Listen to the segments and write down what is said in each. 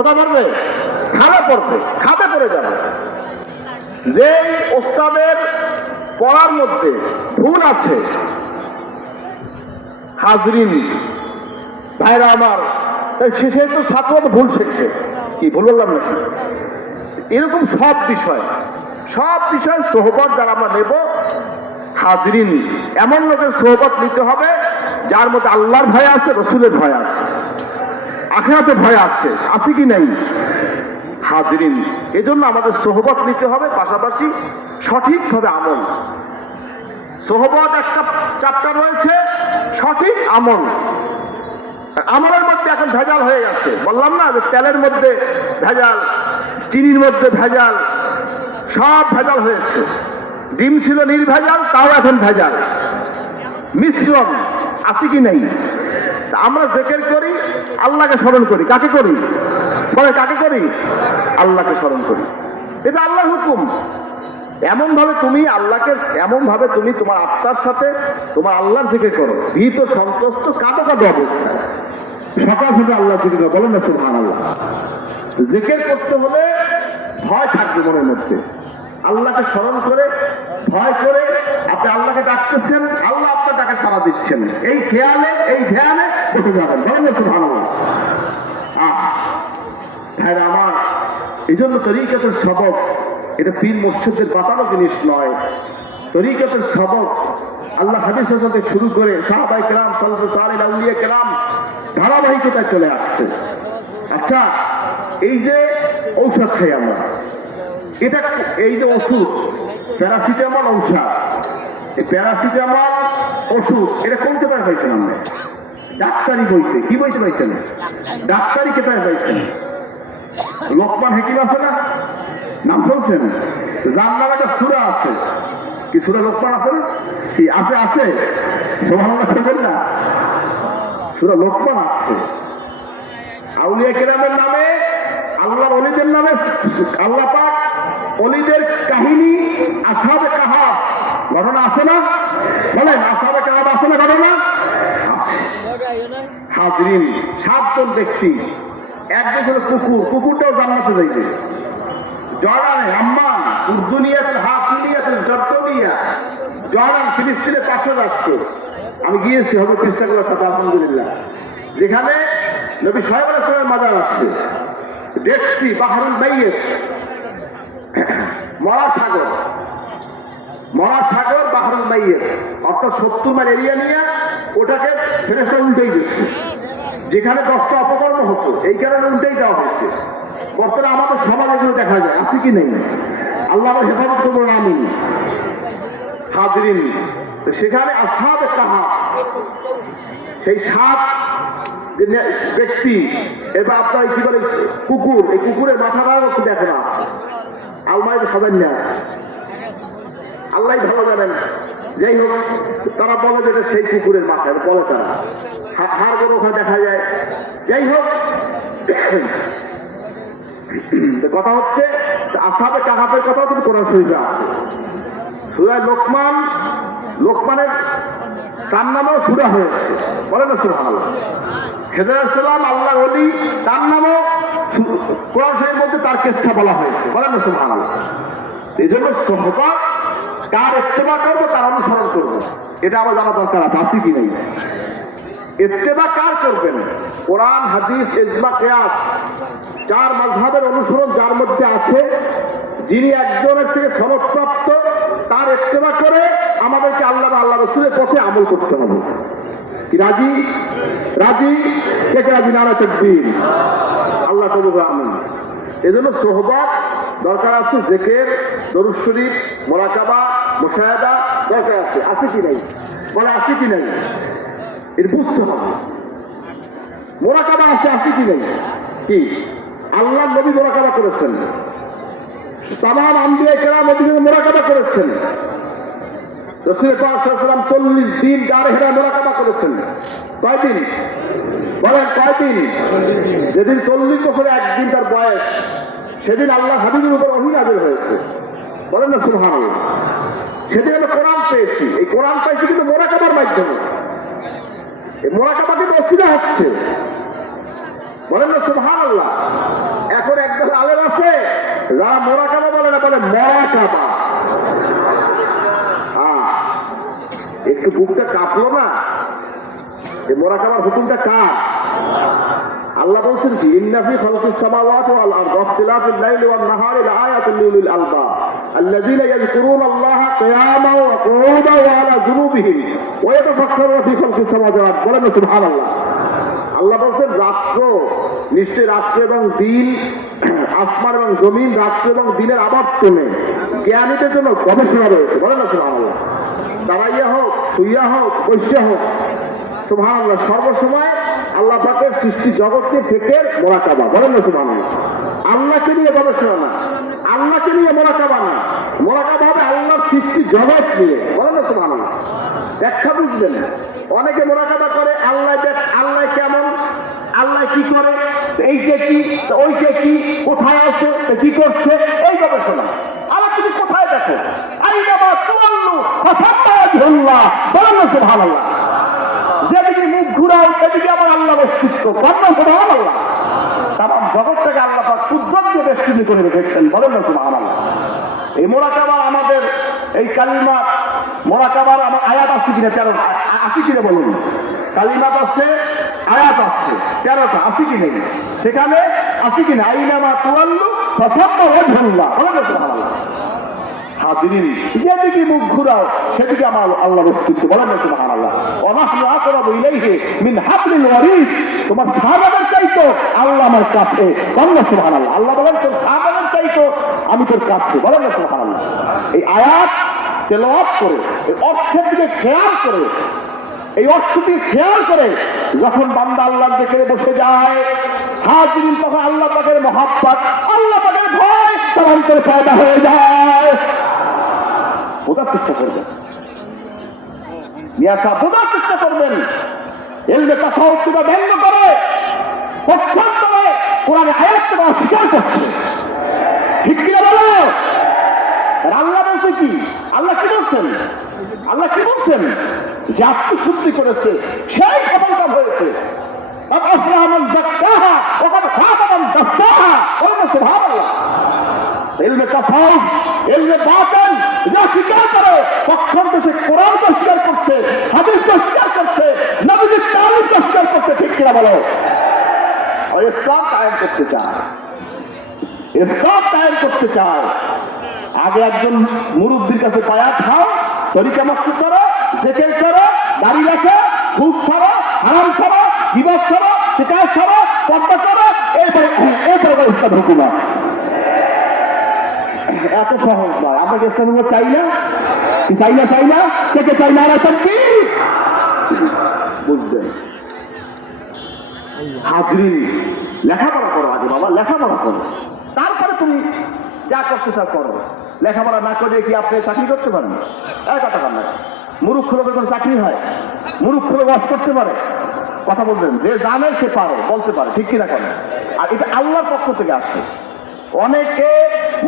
কোথা পড়বে? খাদে পড়বে, খাদে পড়ে যাবে। যে ওস্তাদের পড়ার মধ্যে ভুল আছে, হাজরিন ভাইরা আমার, শেষে তো ছাত্র ভুল শিখছে। কি ভুল বললাম নাকি? এরকম সব বিষয় সোহবত যারা আমরা নেব, হাজরিন এমন লোকের সোহবত নিতে হবে যার মধ্যে আল্লাহর ভয় আছে, রসুলের ভয় আছে, আখিরাতের ভয় আছে কি নাই? হাজরিন, এজন্য আমাদের সোহবত নিতে হবে, পাশাপাশি সঠিকভাবে আমল। সোহবত একটা চ্যাপ্টার রয়েছে, সঠিক আমল। আমলের মধ্যে এখন ভেজাল হয়ে গেছে, বললাম না যে তেলের মধ্যে ভেজাল, চিনির মধ্যে ভেজাল, সব ভেজাল হয়েছে। ডিম ছিল নির্ভেজাল, তাও এখন ভেজাল, মিশ্রণ আছে কি নাই? আমরা জিকির করি, আল্লাহকে স্মরণ করি। কাকে করি? বলে কাকে করি? আল্লাহকে স্মরণ করি। এটা আল্লাহর হুকুম। এমন ভাবে তুমি তোমার আত্মার সাথে তোমার আল্লাহর জিকির করো, ভীত সন্তুষ্ট কাঁদো অবস্থায় সকাল থেকে আল্লাহ জিকির করো। বলেন না সুবহানাল্লাহ। জিকির করতে হলে ভয় থাকবে মনের মধ্যে, আল্লাহকে স্মরণ করে ভয় করে আপনি আল্লাহকে ডাকতেছেন, আল্লাহ আপনার ডাকে সাড়া দিচ্ছেন, এই খেয়ালে এই ধ্যানে উঠে যাবেন। বলেন না সুবহানাল্লাহ। হ্যাঁ আমার, এই জন্য তরিকতের সবক এটা পীর মুর্শিদের বাতানো জিনিস নয়। তরিকতের সবক আল্লাহ হাদিসের সাথে শুরু করে সাহাবায়ে কেরাম, সালফে সালেহ, আউলিয়া কেরাম ধারাবাহিকতায় চলে আসছে। আচ্ছা, এই যে ঔষধ খাই আমরা, এটা এই যে ওষুধ প্যারাসিটামল ঔষধ, এই প্যারাসিটামল ওষুধ এটা কোন কেতাবে পাইছেন? আমরা ডাক্তারি বইতে। কি বইতে পাইছেন? ডাক্তারি কেতাবে পাইছেন। লোকমান হাকিম আছে না, নাম শুনছেন? যার নামে একটা সূরা আছে। কি সূরা? লোকমান আছে না? কি আছে? আছে সুবহানাল্লাহ বলবেন না? সূরা লোকমান আছে। আউলিয়া কেরামের নামে, আল্লাহর ওলিদের নামে আল্লাহ পাক ওলিদের কাহিনী, আসহাবে কাহাফ ঘটনা আছে না? বলেন, আসহাবে কাহাফ আছে না ঘটনা? আছে। হাজরিন, 7 জন ব্যক্তি, একজন হলো কুকুরটাও জান্নাতে যাইবে। জর্ডানে আম্মান, উর্দুনিয়াতের হাসিনিয়াতের জর্দনিয়া, জর্ডান ফিলিস্তিনের পাশে রাষ্ট্র। আমি গিয়েছি হবে খ্রিস্টানগুলোর সাথে, আলহামদুলিল্লাহ, যেখানে নবী সাহেব আলাইহিস সালামের মাজার আছে। দেখছি বাহরুল মাইয়্যিত, মরা সাগর বাহরুল মাইয়্যিত, অর্থাৎ 70 মাইল এরিয়া নিয়ে ওটাকে ফেরেশতা উল্টেই দিচ্ছে। যেখানে 10টা অপকর্ম হতো, এই কারণে উল্টেই দেওয়া হয়েছে। বর্তমানে আমাদের সমাজে এগুলো দেখা যায়, আছে কি নেই? আল্লাহ হেফাজত করবো না। আমি হাজরিন, সেখানে আসহাবে কাহাফ, সেই 7 ব্যক্তি, এবার আপনার কি বলে কুকুর, এই কুকুরের মাথাটাও একটু দেখে না, আলমারিতে সাজান নিয়ে আছে, আল্লাহ ভালো জানেন। যাই হোক, তারা বলে যে সেই কুকুরের মাথা, বলে তারা হাড় বড় ওখানে দেখা যায়। যাই হোক, কথা হচ্ছে আসহাবে কাহাফের কথাও কিন্তু কোরআন শরীফে আছে। সূরা লোকমানের তার নামেও সূরা হয়েছে। বলেন না সুবহানাল্লাহ। খেজর আলাইহিস সালাম আল্লাহর ওলি, তার নামও কোরআন শরীফের মধ্যে তার কিচ্ছা বলা হয়েছে। বলেন না সুবহানাল্লাহ। এই জন্য সোহবত কার ইত্তেবা করবো, তার অনুসরণ করবো, এটা আমার জানা দরকার আছে কি নেই? ইত্তেবা কার করবেন? কোরআন, হাদিস, ইজমা, কিয়াস, 4 মাযহাবের অনুসরণ যার মধ্যে আছে, যিনি একজনের থেকে সনদপ্রাপ্ত, তার ইত্তেবা করে আমাদেরকে আল্লাহ রাসূলের পথে আমল করতে হবে। কি রাজি? কে রাজি? নারা তাকবীর। আল্লাহ কবুল আমিন। এজন্য সোহবত দরকার আছে, জিকির, দরুদ শরীফ, মুরাকাবা, মুশাহাদা দরকার আছে কি নাই? বলে আছে কি নাই? এর বুঝতে হবে। মুরাকাবা আছে কি নাই? কি আল্লাহ নবী মুরাকাবা করেছেন, তামাম আম্বিয়া কেরাম মুরাকাবা করেছেন। রাসূল পাক সাল্লাল্লাহু আলাইহি ওয়াসাল্লাম 40 দিন গারে হেরা মুরাকাবা করেছেন। কয়দিন? বলেন কয়দিন? 40 দিন। যেদিন 40 বছরে একদিন তার বয়স, সেদিন আল্লাহ হাবিবের উপর ওহী নাযিল হয়েছে। বলেন না সুবহানাল্লাহ। সেদিন আমরা কোরআন পেয়েছি। এই কোরআন পাইছি কিন্তু মুরাকাবার মাধ্যমে। এই মুরাকাবা কিন্তু ওসিলা হচ্ছে। বলেন না সুবহানাল্লাহ। তারা মোরাকাবা বলে না, বলে মরাকাবা। একটু বুকটা কাঁপলো না? এই মোরাকাবার হুকুমটা কার? আল্লাহ বলছেন কি, ইন্না ফি খালকিস সামাওয়াতি ওয়াল আরদি ওয়াখতিলাফিল লাইলি ওয়ান নাহারি লাআয়াতুন লিউলিল আলবাব আল্লাযীনা ইয়াযকুরুনা আল্লাহা কিয়ামান ওয়া qu'udan ওয়া আলা জুনুবিহিম ওয়া ইয়াতাফাক্কারুনা ফি খালকিস সামাওয়াতি ওয়াল আরদি। বলেন সুবহানাল্লাহ। আল্লাহ বলছেন রাত্র, নিশ্চয় রাত্র এবং দিন, আসমান এবং জমিন, রাত্র এবং দিনের আবর্তনে জ্ঞানীদের জন্য গবেষণা রয়েছে। বলেন না সুবহানাল্লাহ। দাঁড়াইয়া হোক, শুইয়া হোক, বসিয়া হোক, সুবহানাল্লাহ, সর্বসময় আল্লাহ পাকের সৃষ্টি জগৎকে থেকে মোরাকাবা। বলেন না সুবহানাল্লাহ। আল্লাহকে নিয়ে গবেষণা না, আল্লাহকে নিয়ে মোরাকাবা না, মোরাকাবা হবে আল্লাহর সৃষ্টি জগৎ নিয়ে। বলেন না সুবহানাল্লাহ। ব্যাখ্যা বুঝবেন। অনেকে মোরাকাবা করে আল্লাহ দেখ, আল্লাহ কেমন, আল্লাহ কি করে, এইটা কি, ওইটা কি, কোথায় আছে, কি করছে, এই গবেষণা। আল্লাহ তুমি কোথায় দেখো, আইনামা তুওয়াল্লু ফাসাম্মা ওয়াজহুল্লাহ। বলেন না সুবহানাল্লাহ। যেদিকে মুখ ঘুরাও সেদিকে আমার আল্লাহর অস্তিত্ব। বলেন না সুবহানাল্লাহ। তামাম জগৎটাকে আল্লাহ পাক কুদরত দিয়ে বেষ্টনী করে রেখেছেন। বলেন না সুবহানাল্লাহ। এই মোরাকাবা আমাদের এই কালিমা মোরাকাবার আমার আয়াত আছে কিনা? 13 আছে কিনা বলুন? কালিমাত আছে, আয়াত আছে 13টা, আছে কি নেই? সেখানে আছে কিনা? আইনামা তুওয়াল্লু ফাসাম্মা ওয়াজহুল্লাহ। বলেন না সুবহানাল্লাহ। হাজিরিন, যেদিকে মুখ ঘুরাও সেদিকে আমার আল্লাহর অস্তিত্ব। বলেন না সুবহানাল্লাহ। ওয়া নাহনু আকরাবু ইলাইহি মিন হাবলিল ওয়ারিদ। তোমার সাহাবাদের চাইতো আল্লাহ আমার কাছে। বলেন না সুবহানাল্লাহ। আল্লাহ বলেন তোর সাহাবাদের চাইতো আমি তোর কাছে। বলেন না সুবহানাল্লাহ। এই আয়াত তেলাওয়াত করে, এই অর্থের দিকে খেয়াল করে, এই অর্থটি খেয়াল করে যখন বান্দা আল্লাহর দিকে বসে যায়, হাজিরিন, তখন আল্লাহ পাকের মহব্বত, আল্লাহ পাকের ভয় তার অন্তরে পয়দা হয়ে যায়। বোঝার চেষ্টা করবেন, বোঝার চেষ্টা করবেন। এলমে তাসাউফ ব্যঙ্গ করে, পক্ষান্তরে কোরআনের আয়াত তারা অস্বীকার করছে। ঠিক কিনা বলো? আল্লাহ বলছে কি? আল্লাহ কি বলছেন? আল্লাহ কি বলছেন? যে আত্মশুদ্ধি করেছে সেই সফলকাম হয়েছে। এলমে তাসাউফ, এলমে বাতিন যা স্বীকার করে, পক্ষান্তরে সে কোরআনকে স্বীকার করছে, হাদিসকে স্বীকার করছে, নবীর তালিমকে স্বীকার করছে। ঠিক কিনা বলো? ইসলাম কায়েম করতে চায়, ইসলাম কায়েম করতে চায়। আগে একজন মুরব্বীর কাছে বায়াত খাও, তরিকা মসজিদ করো, জিকির করো, দাড়ি রাখো, সুদ ছাড়ো, হারাম ছাড়ো, গীবত ছাড়ো, শিকায়ত ছাড়ো, পর্দা করো, এরপরে ইসলাম হুকুমত। এত সহজ নয়। আমরা কি ইসলাম হুকুমত চাই না? চাই না? চাই না? কে চাই না? কি বুঝবেন? হাজিরিন, লেখাপড়া করো আগে বাবা, লেখাপড়া করো, তারপরে তুমি যা করতে চাও করো। লেখাপড়া না করে কি আপনি চাকরি করতে পারেন? কথা বল না। মূর্খ লোকের কোনো চাকরি হয়? মূর্খ লোক ওয়াজ করতে পারে? কথা বলবেন। যে জানে সে পারে, বলতে পারে। ঠিক কিনা করেন? আর এটা আল্লাহর পক্ষ থেকে আসে। অনেকে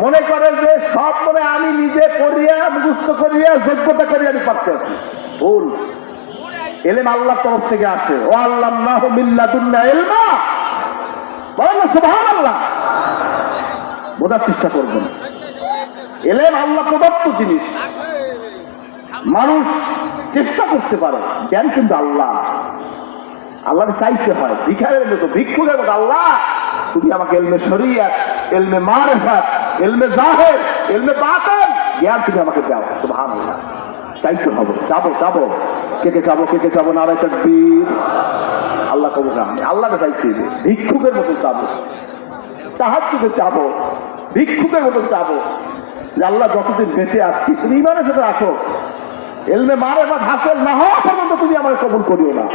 মনে করে যে সব মনে আমি নিজে করিয়া, মুখস্থ করিয়া, যোগ্যতা করিয়া আমি পারতে আছি। ভুল। এলেম আল্লাহর তরফ থেকে আসে। ও আল্লাহু মিন লাদুন্না ইলমা। বলেন না সুবহানাল্লাহ। বোঝার চেষ্টা করবেন। এলেম আল্লাহ প্রদত্ত জিনিস, মানুষ চেষ্টা করতে পারে, জ্ঞান কিন্তু আল্লাহ। আল্লাহকে চাইতে হয়, ভিখারের মতো, ভিক্ষুকের মতো। আল্লাহ তুমি আমাকে এলমে শরিয়ত, এলমে মারিফাত, এলমে জাহির, এলমে বাতিন জ্ঞান তুমি আমাকে দাও। সুবহানাল্লাহ। চাইতে হবে। যাবো যাবো, কে যাবো, কে যাবো, নারায়ে তাকবীর। আল্লাহ কবুল না, আল্লাহকে চাইতে হবে। ভিক্ষুকের মতো চাবো, তাহাজ্জুদে চাবো, ভিক্ষুকের মতো চাবো যে আল্লাহ যতদিন বেঁচে আসছি তুমি ইমানের সাথে রাখো, এলমে মারিফাত হাসিল না হওয়া পর্যন্ত তুমি আমাকে কবুল করিও না,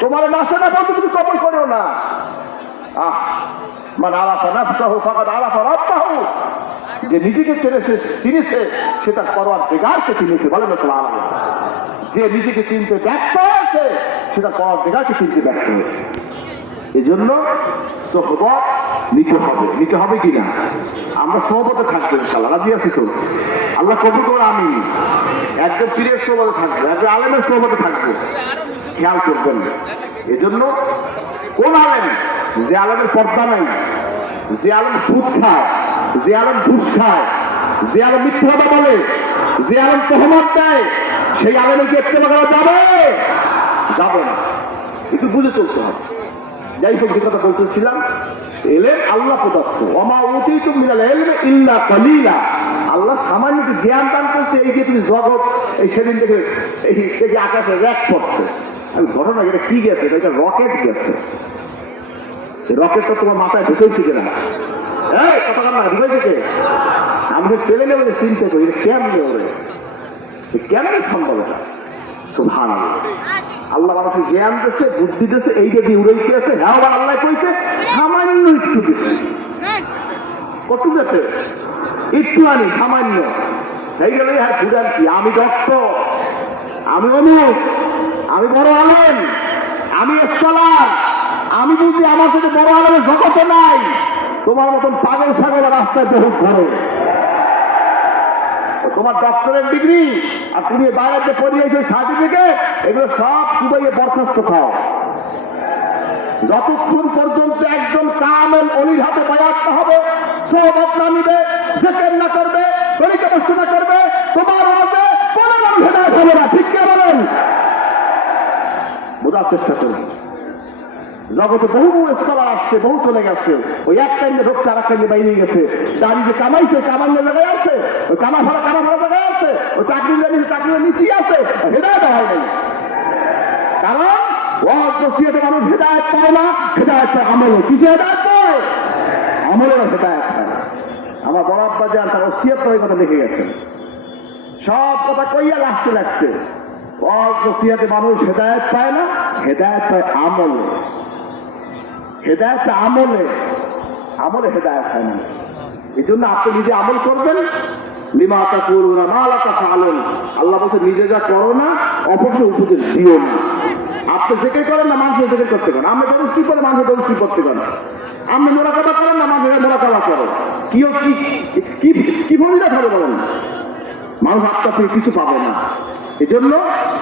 তোমার নাসে না পর্যন্ত তুমি কবুল করিও না। মান আরাফা নাফসাহু ফাকাদ আরাফা রাব্বাহু। যে নিজেকে চিনেছে সে তার পরওয়ারদিগারকে চিনেছে। বলেন না সুবহানাল্লাহ। যে নিজেকে চিনতে ব্যর্থ হয়েছে সে তার পরওয়ারদিগারকে চিনতে ব্যর্থ হয়েছে। এই জন্য সোহবত নিতে হবে। নিতে হবে কিনা? আমরা সোহবতে থাকবো ইনশাআল্লাহ। রাজি আছি তো? আল্লাহ কবুল করে। আমি একজন পীরের সোহবতে থাকবো, একজন আলেমের সোহবতে থাকবো। খেয়াল করবেন। এই জন্য কোন আলেম? যে আলেমের পর্দা নাই, যে আলেম সুদ খায়, যে আলম ঘুষ খায়, যে আলম মিথ্যা কথা বলে, যে আলম তহমত দেয়, সেই আলমে কি ইত্তেবা করা যাবে? যাবে না। একটু বুঝে চলতে হবে। যাই হোক, যে কথা বলতেছিলাম, এলেম আল্লাহ প্রদত্ত। ওমা উতীতুম মিনাল ইলমি ইল্লা কালিলা। আল্লাহ সামান্য একটু জ্ঞান দান করছে, এই যে তুমি জগৎ, এই সেদিন থেকে এই থেকে আকাশে র্যাক পড়ছে। আমি ঘটনা, এটা কি গেছে? এটা রকেট গেছে। রকেটটা তোমার মাথায় ঢুকেছি কিনা? এই কথা না ঢুকেছে কে? আমাদের পেলে নেবে চিন্তা করি, কেমনে ওরে, কেমনে সম্ভব? এটা সুবহানাল্লাহ। আল্লাহ আমাকে জ্ঞান দিয়েছে, বুদ্ধি দিয়েছে, এইটা দিয়ে উড়াইতে আছে। হ্যাঁ, আবার আল্লাহ কইছে সামান্য একটু দিচ্ছে। কত গেছে? একটু আনি, সামান্য। এই গেলে হ্যাঁ ঘুরান কি? আমি ডক্টর, আমি অমুক, আমি বড় আলেম, আমি স্কলার, আমি বুঝি আমার সাথে বড় আলেমের জগতে নাই। তোমার মতন পাগল ছাগল রাস্তায় বহুত ঘরে। তোমার ডক্টরের ডিগ্রি আর তুমি বাইরে পড়িয়েছো সার্টিফিকেট, এগুলো সব সুবাইয়ে বরখাস্ত খাও। যতক্ষণ পর্যন্ত একজন কামেল অলির হাতে বায়াত না হবে, সোহবত না নিবে, জিকির না করবে, তরিকা বস্তু না করবে, তোমার ওয়াজে কোনো মানুষ হেদায়েত হবে না। ঠিক কে বলেন? বোঝার চেষ্টা করবে। জগতে বহু স্কলার আসছে, বহু চলে গেছে। ওই এক টাইমে ঢুকছে, আর এক টাইমে বাইরে গেছে। দাঁড়ি যে কামাইছে, কামান্য জায়গায় আছে। ওই কামা ভাড়া জায়গায় আছে। ওই চাকরির নিচেই আছে। হেদায়েত হয় নাই। কারণ ওয়াজ নসিহতে মানুষ হেদায়েত পায় না, হেদায়েত পায় আমলে। কিসে হেদায়েত পায়? আমলের হেদায়েত পায়। আমার বড় আব্বা যান তার ওসিয়ত করে কথা লিখে গেছেন। সব কথা কইয়া লাস্টে লাগছে, ওয়াজ নসিহতে মানুষ হেদায়েত পায় না, হেদায়েত পায় আমলে। হেদায়েত আমলে, আমলে হেদায়েত হয় না। এই জন্য আপনি নিজে আমল করবেন। লিমা তাকুলুনা মা লা তাফআলুন। আল্লাহ বলছে নিজে যা করো না, অপরকে উপদেশ দিও না। আপনি যেকে করেন না, মানুষের যেকে করতে করেন। আমরা দরুদ কি করে, মানুষের দরুদ কি করতে করেন। আপনি মোরাকাবা করেন না, মানুষের মোরাকাবা করো। কি ফজিলত হবে বলেন? মানুষ আপনার থেকে কিছু পাবে না। এই জন্য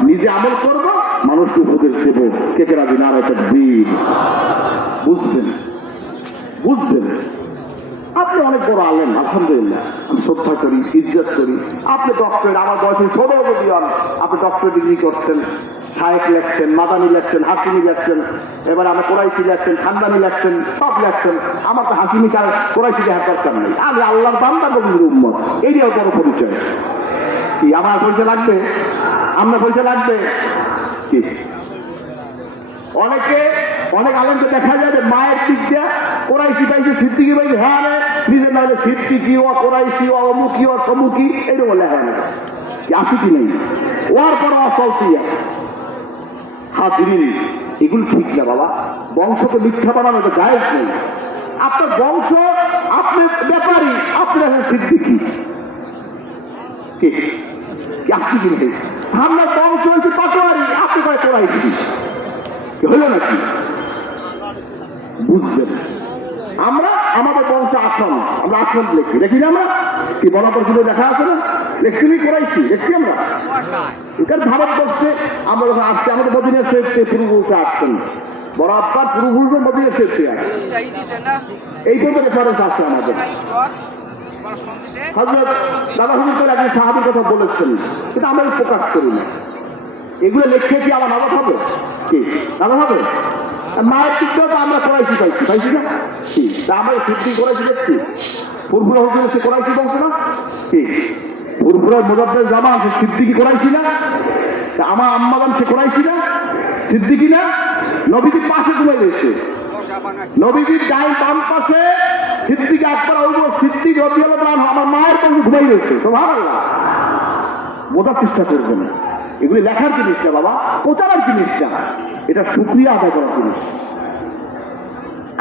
নিজে আমল করবো, মানুষকে উপদেশ দেব। কে কে রাজি? না একটা দিন বুঝবেন, বুঝবেন। আপনি অনেক বড় আলেম, আলহামদুলিল্লাহ, আমি শ্রদ্ধা করি, ইজ্জত করি। আপনি ডক্টরেট, আমার বয়সে 16 অবধি হন, আপনি ডক্টর ডিগ্রি করছেন, শায়েখ লেখছেন, মাদানি লেখছেন, হাসিমি লেখছেন, এবার আমার কোরাইশি লেখছেন, খানদানি লেখছেন, সব লেখছেন। আমার তো হাসিমি কোরাইশি লেখার দরকার নেই। আমি আল্লাহর বান্দা, নবীর উম্মত। এইটাও বড় পরিচয়। কি আমার পরিচয় লাগবে? আপনার পরিচয় লাগবে কি? অনেক আলেমকে দেখা যায় যে মায়ের দিক দিয়ে কোরাইশি পাইছে, সিদ্দিকি পাইছে, হ্যাঁ নিজের না হলে সিদ্দিকি ও কোরাইশি ও অমুকি ও সমুকি, এইরকম লেখা নেই। আসি কি নেই? ওর পর চলতেই আছে। হাজরিন, এগুলো ঠিক না বাবা। বংশকে মিথ্যা বানানো তো জায়েজ নেই। আপনার বংশ, আপনার ব্যাপারী, আপনার সিদ্দিকি, আসি কি নেই? আপনার বংশ হয়েছে পাটোয়ারি, আপনি কয় কোরাইশি, হইল নাকি? বুঝবেন। আমরা আমাদের বংশ আক্রমণ, আমরা আক্রমণ লিখি, দেখি না? আমরা কি বলাপর গুলো দেখা আছে না? লেখছি করাইছি, দেখছি আমরা। এটার ভারতবর্ষে আমরা যখন আসছি, আমাদের মদিনার শেষে পূর্বপুরুষে আসছেন, বড় আব্বার পূর্বপুরুষের মদিনার শেষে আসছে। এই পর্যন্ত রেফারেন্স আসছে আমাদের। হযরত দাদা হুজুর করে একজন সাহাবীর কথা বলেছেন, কিন্তু আমরা প্রকাশ করি না। এগুলো লিখে কি আমার নাম হবে? কি নাম হবে? মায়ের দিকটাও তো আমরা করাইছি, পাইছি না? কি আমরা সিদ্ধি করাইছি, দেখছি ফুরফুরা হুজুর সে করাইছি বলছে না? কি ফুরফুরার মুজাদ্দেদ জামান সে সিদ্দিকি করাইছি না? আমার আম্মাদান সে করাইছি না? সিদ্দিকি না? নবীজির পাশে ঘুমাই রয়েছে, নবীজির ডাইন বাম পাশে সিদ্দিক আকবর আবু সিদ্দিক রাদিয়াল্লাহু আনহু আমার মায়ের পাশে ঘুমাই রয়েছে। সুবহানাল্লাহ। বোঝার চেষ্টা করবেন। এগুলি লেখার জিনিস না বাবা, প্রচারের জিনিস না, এটা শুকরিয়া আদায় করার জিনিস।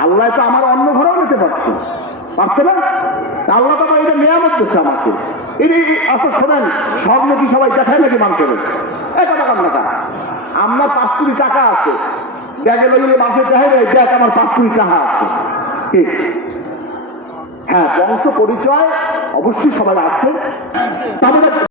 আল্লাহ তো আমার অন্য ঘরেও নিতে পারতো না? আল্লাহ তো এটা নিয়ামত দিচ্ছে আমাকে। আচ্ছা শোনেন, স্বর্ণ কি সবাই দেখায় নাকি মানুষের? কথা কাম না, আপনার 5 কোটি টাকা আছে, ব্যাগে লইলে মানুষের দেখাই দেয়, দেখ আমার 5 কোটি টাকা আছে। ঠিক, হ্যাঁ, বংশ পরিচয় অবশ্যই সবাই আছে। তাহলে